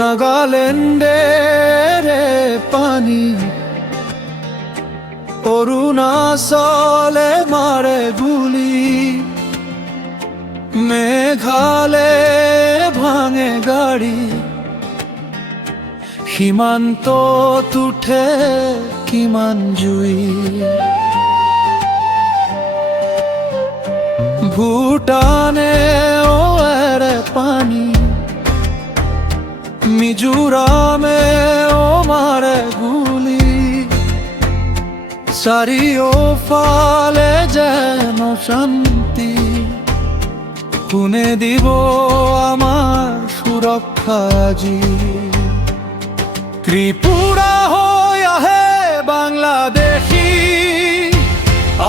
নাগাল্যান্ডের পানি অরুণাচলে মারে গুলি, মেঘালে ভাঙে গাড়ি, সীমান্ত তুঠে কিমান জুই। ভুটানে ও এরে পানি, মিজোরামে ও মারে গুলি, চাৰিওফালে যেন শান্তি। কোনে দিব আমাৰ সুৰক্ষা আজি? ত্ৰিপুৰা হৈ আহে বাংলাদেশী,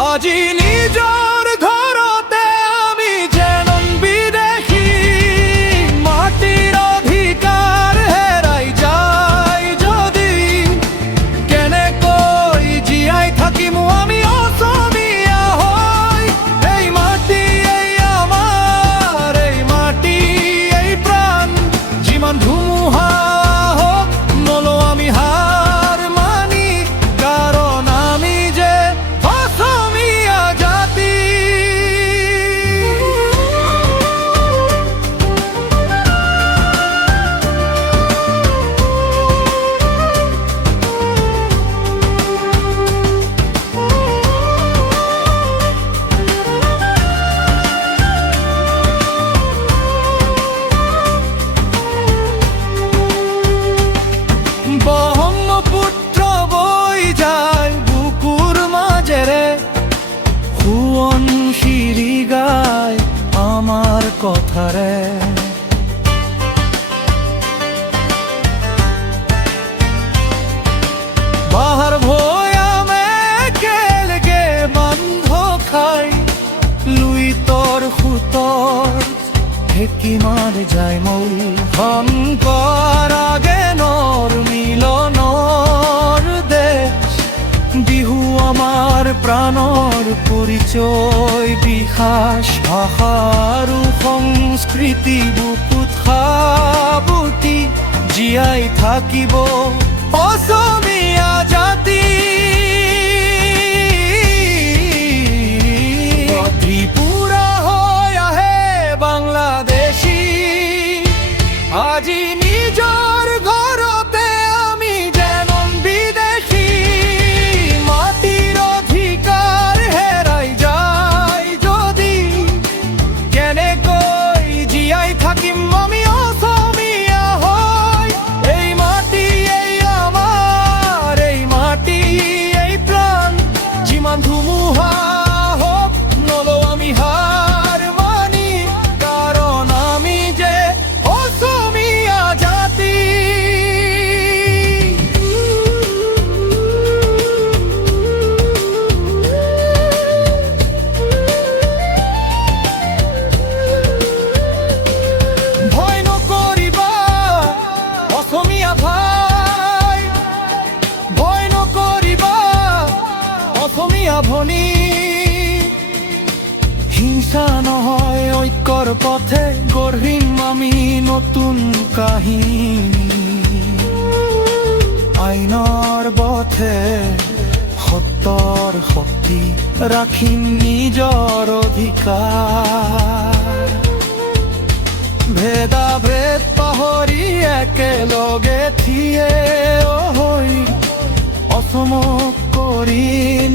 আজি নিজৰ ঘৰতে আমি যেন বিদেশী। মাটিৰ অধিকাৰ হেৰাই যায় যদি, কেনেকৈ জীয়াই থাকিম আমি অসমীয়া হৈ? এই মাটি এই আমাৰ, এই মাটি এই প্ৰাণ। যিমান ধুমুহা হওক নলওঁ আমি হাৰ মানি, কাৰণ আমি যে অসমীয়া জাতি। ব্ৰহ্মপুত্ৰ বৈ যায় বুকুৰ মাজেৰে, সোৱণশিৰি গায় আমাৰ কথাৰে। বাহাৰ ভৈয়ামে একেলগে বান্ধ খাই, লুইতৰ সোঁতৰ ঢেঁকী মাৰ যায় মৌ। শংকৰ আগেনৰ মিলনৰ দেশ, বিহু আমাৰ প্ৰাণৰ পৰিচয়। বিকাশ ভাষা আৰু সংস্কৃতি বুকুত সাৱটি, জীয়াই থাকিব অসমীয়া জাতি। ত্ৰিপুৰা হৈ আহে বাংলাদেশী, আজি নিজৰ ঘৰতে আমি যেন বিদেশী। মাটিৰ অধিকাৰ হেৰাই যায় যদি, কেনেকৈ জীয়াই থাকিম আমি অসমীয়া হৈ? এই মাটি এই আমাৰ, এই মাটি এই প্ৰাণ। যিমান ধুমুহা হওক নলওঁ আমি হাৰ মানি, কাৰণ আমি যে অসমীয়া জাতি। ভয় নকৰিবা অসমীয়া ভাই, ভয় নকৰিবা অসমীয়া ভনী। হিংসা নহয় ঐক্যৰ পথে গঢ়িম আমি নতুন কাহিনী। আইনৰ পথে সত্যৰ শক্তি ৰাখিম নিজৰ অধিকাৰ। ভেদাভেদ পাহৰি একেলগে থিয়ে হৈ, অসমক কৰি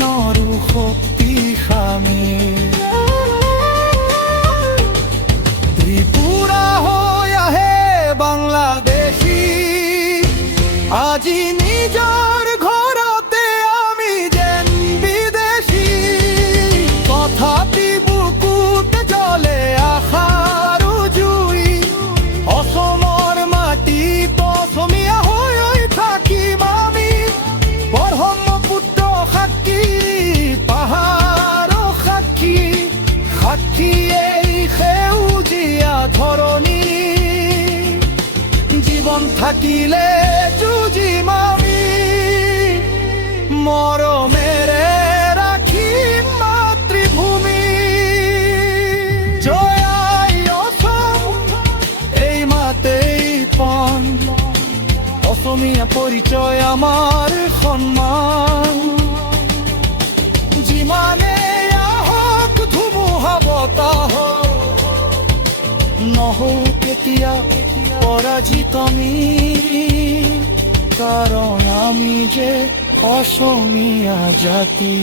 নৰো শক্তিশালী। ত্ৰিপুৰা হৈ আহে বাংলাদেশী, আজি নিজৰ ঘৰতে আমি যেন বিদেশী। তথাপি বুকুত জ্বলে আশাৰ জুই, অসমৰ মাটিত অসমীয়া হৈ থাকিম আমি। ব্ৰহ্মপুত্ৰ সাক্ষী, পাহাৰ সাক্ষী, সাক্ষী এই সেউজীয়া ধৰণী। জীৱন থাকিলে যুঁজিম আমি, মৰমেৰে ৰাখিম মাতৃভূমি। জয় আই অসম, এই মাতেই প্ৰাণ। অসমীয়া পৰিচয় আমাৰ সন্মান যিমানে আহক ধুমুহা বতাহ নহও কেতিয়া পৰাজিত আমি কাৰণ আমি যে অসমীয়া জাতি